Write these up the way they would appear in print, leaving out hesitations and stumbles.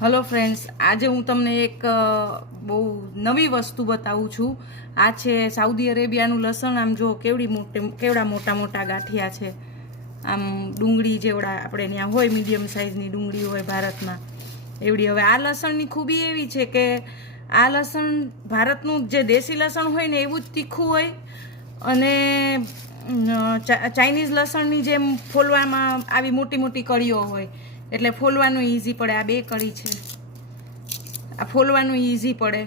Hello friends, આજે હું તમને એક બહુ નવી વસ્તુ બતાવું છું. આ છે સાઉદી અરેબિયાનું લસણ. આમ જો કેવડા મોટા મોટા ગાંઠિયા છે. આમ ડુંગળી જેવડા આપણે ત્યાં હોય, મીડિયમ સાઇઝની ડુંગળી હોય ભારતમાં એવડી. હવે આ લસણની ખૂબી એવી છે કે આ લસણ ભારતનું જે દેશી લસણ હોય ને એવું જ તીખું હોય અને ચાઇનીઝ લસણની જેમ ફોલવામાં આવી મોટી મોટી કળીઓ હોય, એટલે ફોલવાનું ઇઝી પડે. આ બે કળી છે, આ ફોલવાનું ઇઝી પડે.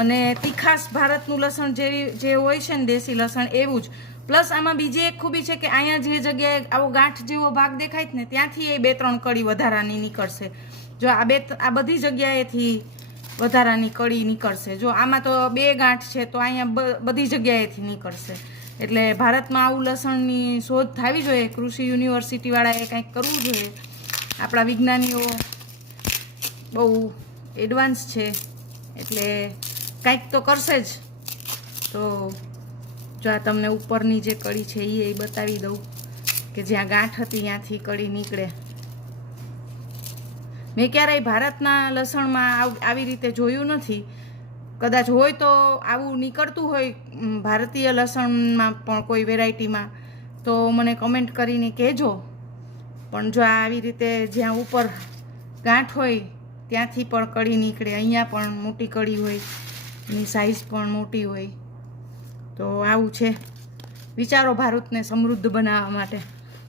અને તીખાસ ભારતનું લસણ જે હોય છે ને દેશી લસણ એવું જ. પ્લસ આમાં બીજી એક ખૂબી છે કે અહીંયા જે જગ્યાએ આવો ગાંઠ જેવો ભાગ દેખાય ને ત્યાંથી એ 2-3 કળી વધારાની નીકળશે. જો આ બધી જગ્યાએથી વધારાની કળી નીકળશે. જો આમાં તો 2 ગાંઠ છે તો અહીંયા બધી જગ્યાએથી નીકળશે. એટલે ભારતમાં આવું લસણની શોધ થવી જોઈએ. કૃષિ યુનિવર્સિટીવાળાએ કંઈક કરવું જોઈએ. આપણા વિજ્ઞાનીઓ બહુ એડવાન્સ છે એટલે કંઈક તો કરશે જ. તો જો આ તમને ઉપરની જે કળી છે એ બતાવી દઉં કે જ્યાં ગાંઠ હતી ત્યાંથી કળી નીકળે. મેં ક્યારેય ભારતના લસણમાં આવી રીતે જોયું નથી. કદાચ હોય તો આવું નીકળતું હોય ભારતીય લસણમાં પણ કોઈ વેરાયટીમાં, તો મને કમેન્ટ કરીને કહેજો. પણ જો આવી રીતે જ્યાં ઉપર ગાંઠ હોય ત્યાંથી પણ કળી નીકળે. અહીંયા પણ મોટી કળી હોય, એની સાઈઝ પણ મોટી હોય. તો આવું છે. વિચારો ભારતને સમૃદ્ધ બનાવવા માટે.